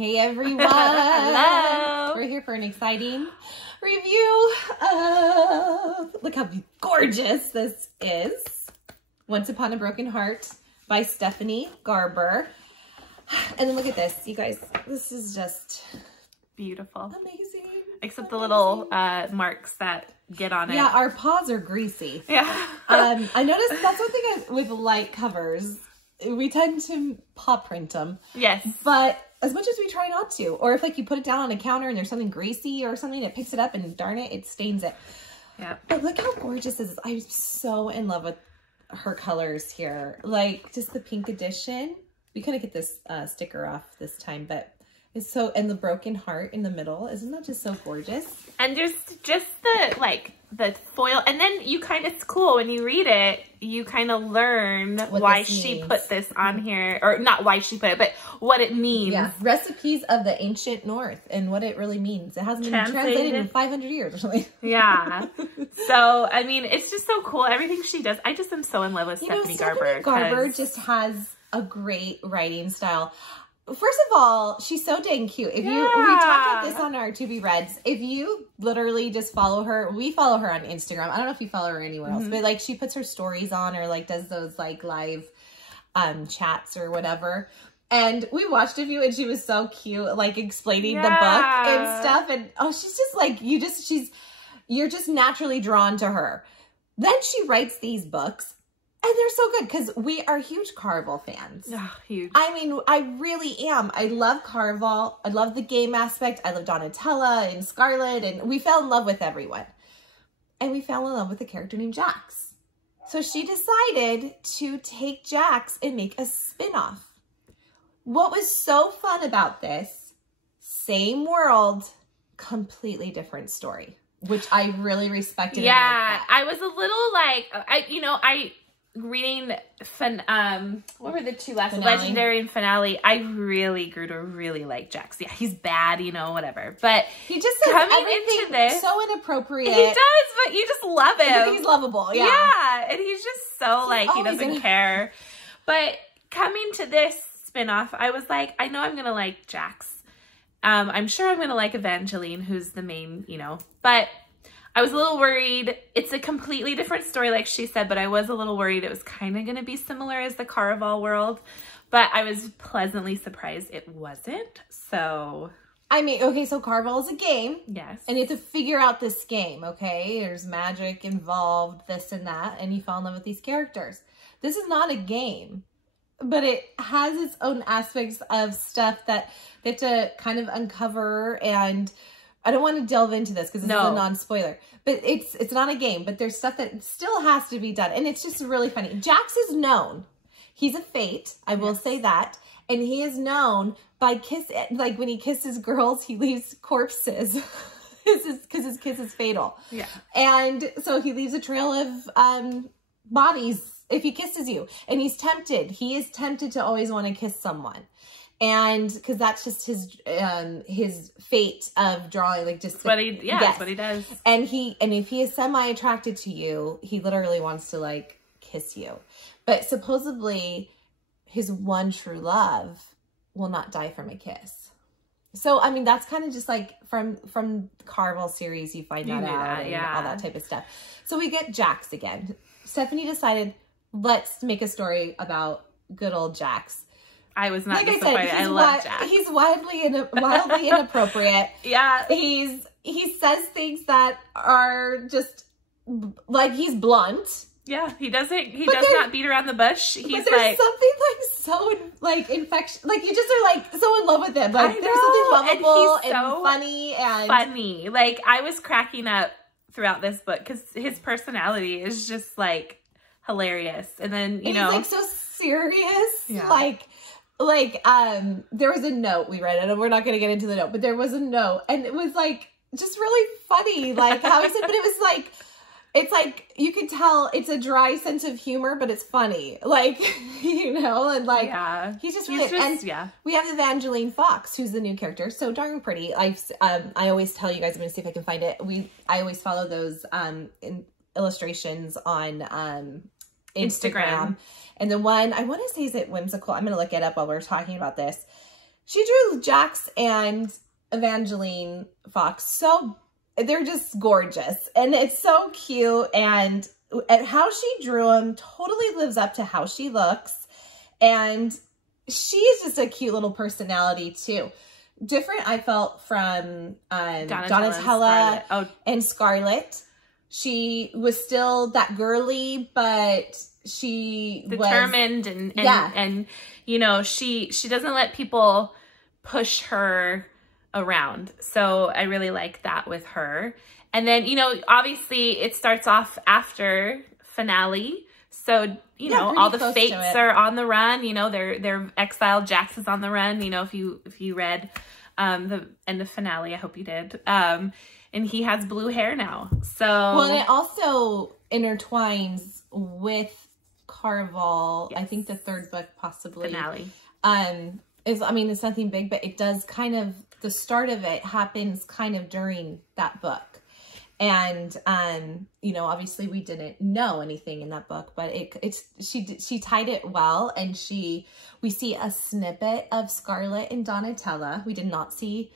Hey everyone! Hello! We're here for an exciting review of, look how gorgeous this is. Once Upon a Broken Heart by Stephanie Garber. And then look at this, you guys. This is just beautiful. Amazing. Except the little marks that get on it. Yeah, our paws are greasy. Yeah. I noticed that's one thing with light covers. We tend to paw print them. Yes. But as much as we try not to, or if like you put it down on a counter and there's something greasy or something, it picks it up and darn it, it stains it. Yeah. But look how gorgeous this is. I'm so in love with her colors here. Like just the pink edition. We couldn't get this sticker off this time, but it's so, and the broken heart in the middle. Isn't that just so gorgeous? And there's just the foil, and then you kind of, it's cool when you read it, you kind of learn why she put this on here, or not why she put it, but what it means. Yeah, recipes of the ancient North and what it really means. It hasn't been translated in 500 years or something. Yeah. So, I mean, it's just so cool. Everything she does. I just am so in love with Stephanie Garber. Stephanie Garber just has a great writing style. First of all, she's so dang cute. If we talked about this on our To Be Reds. If you literally just follow her, we follow her on Instagram. I don't know if you follow her anywhere else, but like she puts her stories on or like does those like live chats or whatever. And we watched a few and she was so cute, like explaining the book and stuff. And oh, she's just like, you're just naturally drawn to her. Then she writes these books. And they're so good because we are huge Carvel fans. Oh, huge. I mean, I really am. I love Carvel. I love the game aspect. I love Donatella and Scarlet. And we fell in love with everyone. And we fell in love with a character named Jacks. So she decided to take Jacks and make a spinoff. What was so fun about this, same world, completely different story. Which I really respected. Yeah, I was a little like, reading what were the two last Legendary and Finale. I really grew to really like Jacks. Yeah, he's bad, whatever. But he just says coming everything into this so inappropriate. He does, but you just love him. He's lovable. Yeah. Yeah, and he's just so like he doesn't care. But coming to this spinoff, I was like, I know I'm gonna like Jacks. I'm sure I'm gonna like Evangeline, who's the main, but I was a little worried. It's a completely different story, like she said, but I was a little worried it was kind of going to be similar as the Carvel world, but I was pleasantly surprised it wasn't. So, I mean, okay, so Carvel is a game. Yes. And you have to figure out this game, okay? There's magic involved, this and that, and you fall in love with these characters. This is not a game, but it has its own aspects of stuff that they have to kind of uncover, and I don't want to delve into this because this is a non-spoiler, but it's not a game, but there's stuff that still has to be done. And it's just really funny. Jacks is known. He's a fate. I will say that. And he is known by like when he kisses girls, he leaves corpses because his kiss is fatal. Yeah. And so he leaves a trail of bodies if he kisses you, and he's tempted. He is tempted to always want to kiss someone. And because that's just his fate of drawing, like just that's what he does. And if he is semi-attracted to you, he literally wants to like kiss you. But supposedly his one true love will not die from a kiss. So I mean that's kind of just like from Carvel series you find that out and all that type of stuff. So we get Jacks again. Stephanie decided, let's make a story about good old Jacks. I was not disappointed. I love Jack. He's wildly inappropriate. Yeah. He says things that are just like he's blunt. Yeah, he does not beat around the bush. He's like something like so like infectious. Like you just are like so in love with him. Like there's something lovable and so funny. Like I was cracking up throughout this book because his personality is just like hilarious. And then he's like so serious. Yeah. Like, there was a note we read, and we're not going to get into the note, but there was a note, and it was, like, just really funny, like, how he said, but it was, like, it's, like, you could tell it's a dry sense of humor, but it's funny, like, and, like, he's just really, we have Evangeline Fox, who's the new character, so darn pretty. I always tell you guys, I'm going to see if I can find it, I always follow those, illustrations on, Instagram. And the one, I want to say is it Whimsical. I'm going to look it up while we're talking about this. she drew Jacks and Evangeline Fox. So they're just gorgeous. And it's so cute. And how she drew them totally lives up to how she looks. And she's just a cute little personality too. Different, I felt, from Donatella and Scarlet. She was still that girly, but she determined was, and you know, she doesn't let people push her around. So I really like that with her. And then, you know, obviously it starts off after finale. So, you know, all the fates are on the run, you know, they're exiled. Jacks is on the run, you know, if you read the end of finale, I hope you did. And he has blue hair now. So well, and it also intertwines with Carval. Yes. I think the third book possibly finale. It's nothing big, but it does kind of, the start of it happens kind of during that book. And, you know, obviously we didn't know anything in that book, but she tied it well. And we see a snippet of Scarlet and Donatella. We did not see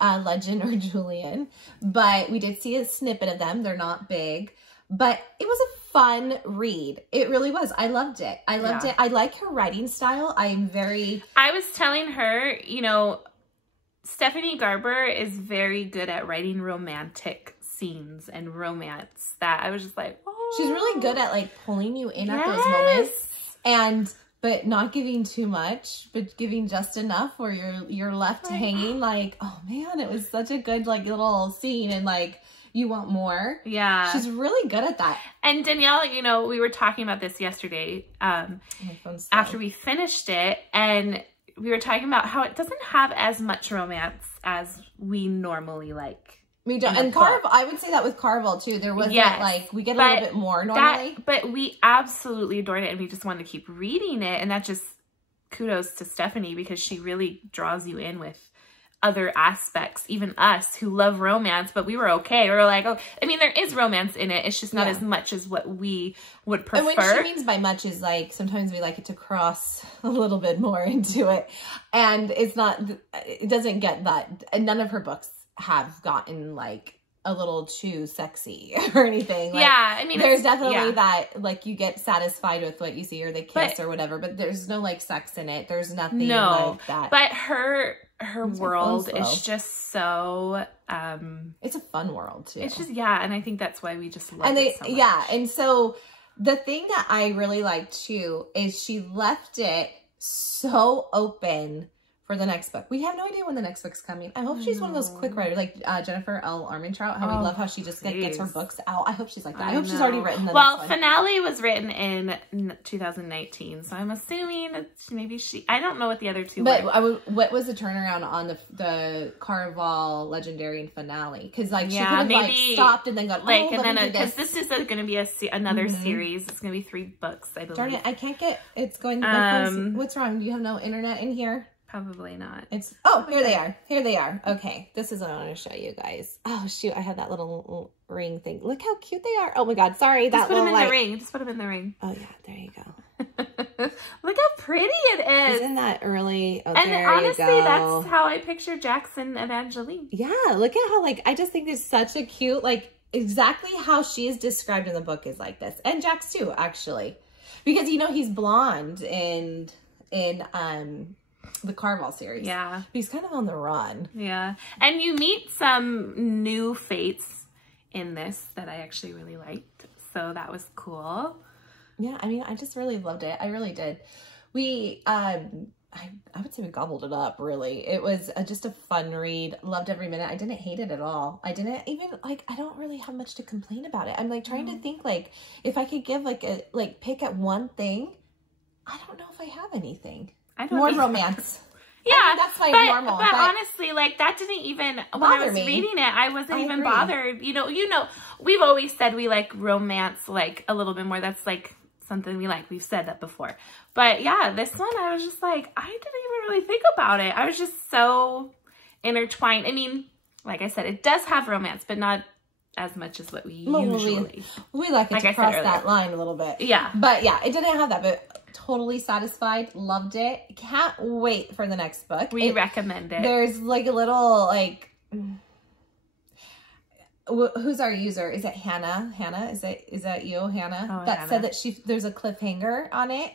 Legend or Julian, but we did see a snippet of them. They're not big, but it was a fun read. It really was. I loved it. I loved it. I like her writing style. I was telling her, you know, Stephanie Garber is very good at writing romantic scenes and romance that I was just like, oh. She's really good at like pulling you in at those moments, but not giving too much, but giving just enough where you're left hanging like, oh man, it was such a good like little scene and like you want more. Yeah. She's really good at that. And Danielle, you know, we were talking about this yesterday after we finished it, and we were talking about how it doesn't have as much romance as we normally like. We don't. And I would say that with Carval too. There was like, we get a little bit more normally. But we absolutely adored it and we just wanted to keep reading it. And that just kudos to Stephanie because she really draws you in with other aspects, even us who love romance, but we were okay. We were like, oh, I mean, there is romance in it. It's just not as much as what we would prefer. And what she means by much is like, sometimes we like it to cross a little bit more into it. And it doesn't get that. And none of her books have gotten like a little too sexy or anything. Like, yeah, I mean, there's definitely that like you get satisfied with what you see or they kiss or whatever, but there's no like sex in it. There's nothing like that. But her world is just so it's a fun world too. It's just and I think that's why we just love it so much. And so the thing that I really liked too is she left it so open for the next book. We have no idea when the next book's coming. I hope she's one of those quick writers, like Jennifer L. Armentrout, how we love how she just gets her books out. I hope she's like that. I hope she's already written the next one. Finale was written in 2019, so I'm assuming maybe I don't know what the other two were. What was the turnaround on the Carval Legendary and Finale? Because like she could have like stopped and then got like, and then because this is going to be another series. It's going to be 3 books, I believe. Darn it, I can't get. It's going. What's wrong? Do you have no internet in here? Probably not. Here they are. Here they are. Okay. This is what I want to show you guys. Oh, shoot. I have that little ring thing. Look how cute they are. Oh, my God. Sorry. Just put them in the ring. Just put them in the ring. Oh, yeah. There you go. Look how pretty it is. Isn't that early? Oh, and honestly, that's how I picture Jackson Evangeline. Yeah. Look at how, like, I just think there's such a cute, like, exactly how she is described in the book is like this. And Jax, too, actually. Because, you know, he's blonde in the Carval series. Yeah. He's kind of on the run. Yeah. And you meet some new fates in this that I actually really liked. So that was cool. Yeah. I mean, I just really loved it. I really did. I would say we gobbled it up, really. It was just a fun read. Loved every minute. I didn't hate it at all. I didn't even, like, I don't really have much to complain about it. I'm, like, trying to think, like, if I could give, like, pick at one thing, I don't know if I have anything. More romance. Yeah, I mean, that's my normal. But honestly, like that didn't even when I was reading it, I wasn't even bothered. You know, we've always said we like romance like a little bit more. That's like something we like. We've said that before. But yeah, this one I was just like, I didn't even really think about it. I was just so intertwined. I mean, like I said, it does have romance, but not as much as what we usually. We like it to cross that line a little bit. Yeah. But yeah, it didn't have that. But totally satisfied. Loved it. Can't wait for the next book. We recommend it. There's like a little like, who's our user? Is it Hannah? Hannah, is that you, Hannah? That Hannah said that there's a cliffhanger on it.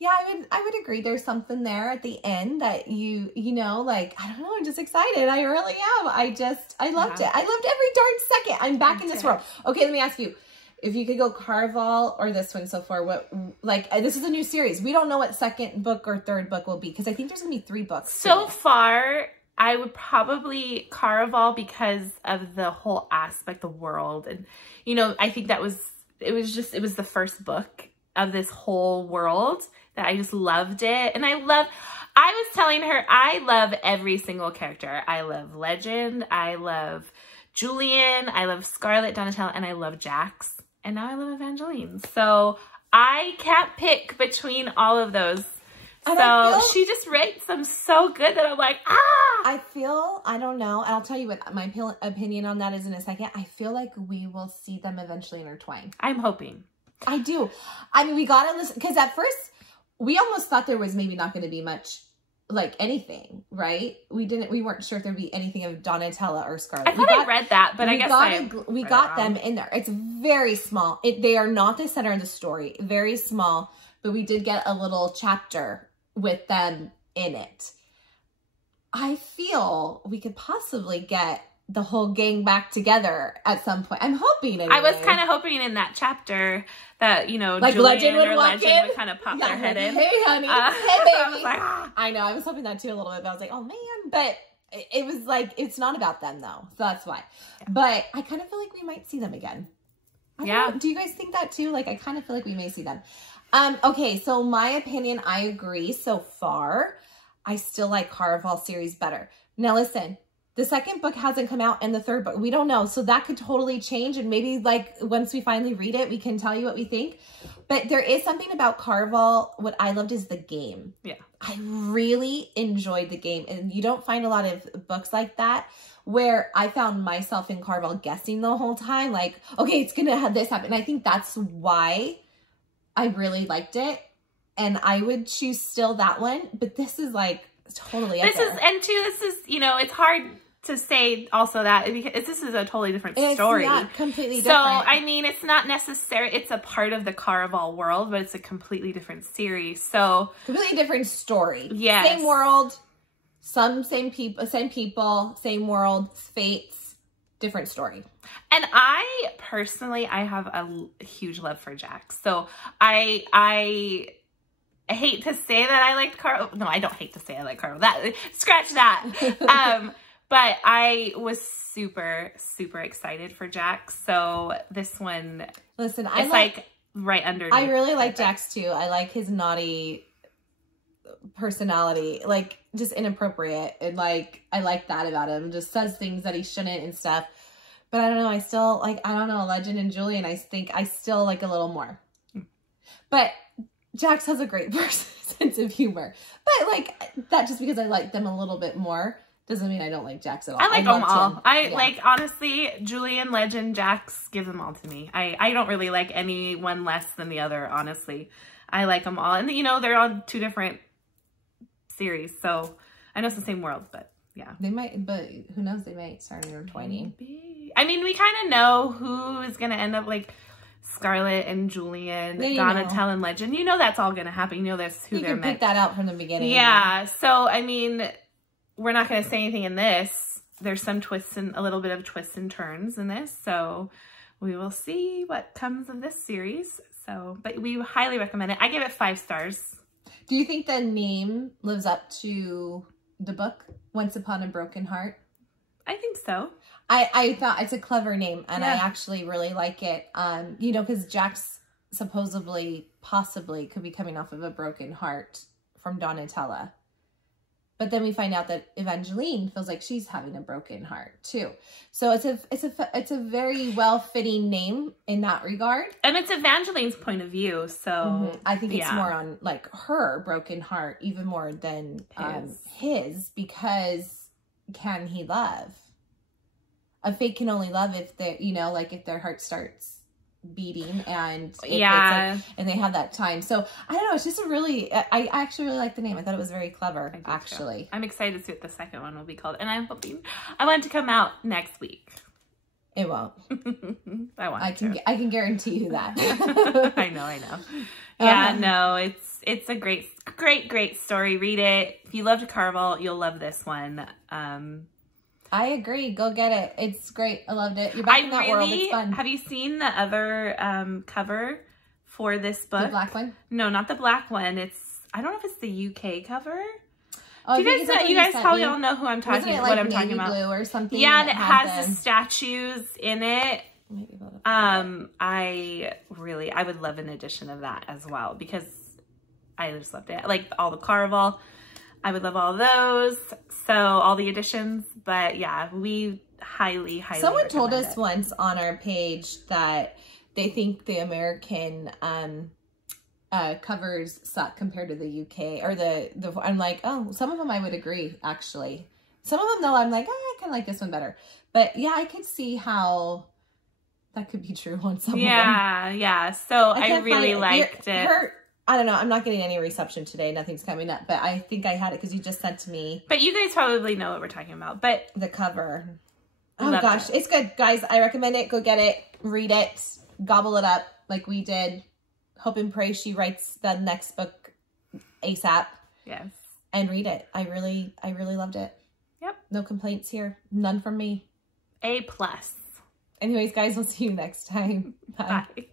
Yeah, I would agree. There's something there at the end that you know, like, I don't know, I'm just excited. I really am. I loved it. I loved every darn second. I'm back in this world. Okay, let me ask you, if you could go Carval or this one so far, what, like, this is a new series. We don't know what second book or third book will be, because I think there's going to be 3 books. So far, I would probably Carval because of the whole aspect, the world. And, you know, I think it was the first book of this whole world that I just loved it. And I was telling her, I love every single character. I love Legend. I love Julian. I love Scarlett, Donatella, and I love Jacks. And now I love Evangeline. So I can't pick between all of those. So she just rates them so good that I'm like, ah! I don't know. I'll tell you what my opinion on that is in a second. I feel like we will see them eventually intertwine. I'm hoping. I do. I mean, we got to listen, because at first we almost thought there was maybe not going to be much, like, anything, right? We weren't sure if there'd be anything of Donatella or Scarlett. I read that, but I guess we got them in there. It's very small. They are not the center of the story. Very small, but we did get a little chapter with them in it. I feel we could possibly get the whole gang back together at some point. I'm hoping. Anyway. I was kind of hoping in that chapter that, you know, like Julian Legend would kind of pop their head in. Hey, honey. Hey, baby. I know. I was hoping that too a little bit, but I was like, oh, man. But it was like, it's not about them, though. So that's why. Yeah. But I kind of feel like we might see them again. Do you guys think that, too? Like, I kind of feel like we may see them. Okay, so my opinion, I agree so far. I still like Carval series better. Now, listen. The second book hasn't come out and the third book, we don't know. So that could totally change. And maybe like once we finally read it, we can tell you what we think. But there is something about Carval. What I loved is the game. Yeah. I really enjoyed the game. And you don't find a lot of books like that where I found myself in Carval guessing the whole time. Like, okay, it's going to have this happen. And I think that's why I really liked it. And I would choose still that one. But this is like totally up there. This is, you know, it's hard to say also that because this is a totally different story. Yeah, completely different. So, I mean, it's not necessary. It's a part of the Carval world, but it's a completely different series. So, completely different story. Yeah. Same world, same people, same world, fates, different story. And I personally, I have a huge love for Jacks. So, I hate to say that I liked Carval. No, I don't hate to say I like Carval. Scratch that. But I was super, super excited for Jacks. So this one, listen, it's like right underneath. I really like Jacks too. I like his naughty personality, like just inappropriate. And like, I like that about him. Just says things that he shouldn't and stuff. But I don't know. I still like, I don't know, Legend and Julian, I think I still like a little more. But Jacks has a great sense of humor. But like, that just because I like them a little bit more doesn't mean I don't like Jacks at all. I like them all. Like, honestly, Julian, Legend, Jacks, give them all to me. I don't really like any one less than the other, honestly. I like them all. And, you know, they're on 2 different series. So, I know it's the same world, but yeah. They might, but who knows? They might start intertwining. Maybe. I mean, we kind of know who is going to end up, like, Scarlett and Julian, Donatella and Legend. You know that's all going to happen. You know that's who they're meant. You can pick that out from the beginning. Yeah. So, I mean, we're not going to say anything in this. There's some twists and a little bit of twists and turns in this. So we will see what comes of this series. So, but we highly recommend it. I give it 5 stars. Do you think the name lives up to the book, Once Upon a Broken Heart? I think so. I thought it's a clever name and I actually really like it. You know, because Jacks possibly could be coming off of a broken heart from Donatella. But then we find out that Evangeline feels like she's having a broken heart too. So it's a very well-fitting name in that regard. And it's Evangeline's point of view. So I think it's more on like her broken heart, even more than his, because can he love? A fate can only love if they, you know, like if their heart starts beating, and yeah, it's like, and they have that time. So I don't know. It's just a really, I actually really like the name. I thought it was very clever. Actually, too. I'm excited to see what the second one will be called, and I'm hoping I want it to come out next week. It won't. I can guarantee you that. I know. Yeah, no, it's a great story. Read it. If you loved Carvel, you'll love this one. I agree. Go get it. It's great. I loved it. You're back in that world. It's fun. Have you seen the other cover for this book? The black one? No, not the black one. I don't know if it's the UK cover. Oh, Do you guys probably all know who I'm talking about? What I'm talking about? Blue or something. Yeah, and it has the statues in it. I would love an edition of that as well, because I just loved it. Like all the Carvel, I would love all those. So all the editions, but yeah, we highly Someone told us it. once on our page that they think the American covers suck compared to the UK or the I'm like, oh, some of them I would agree, actually. Some of them though, I'm like, I kind of like this one better. But yeah, I could see how that could be true on some of them. Yeah. So I really liked it. I don't know. I'm not getting any reception today. Nothing's coming up, but I think I had it because you just sent to me. But you guys probably know what we're talking about. But the cover. Oh gosh, it's good, guys. I recommend it. Go get it. Read it. Gobble it up like we did. Hope and pray she writes the next book ASAP. Yes. And read it. I really loved it. Yep. No complaints here. None from me. A+. Anyways, guys, we'll see you next time. Bye. Bye.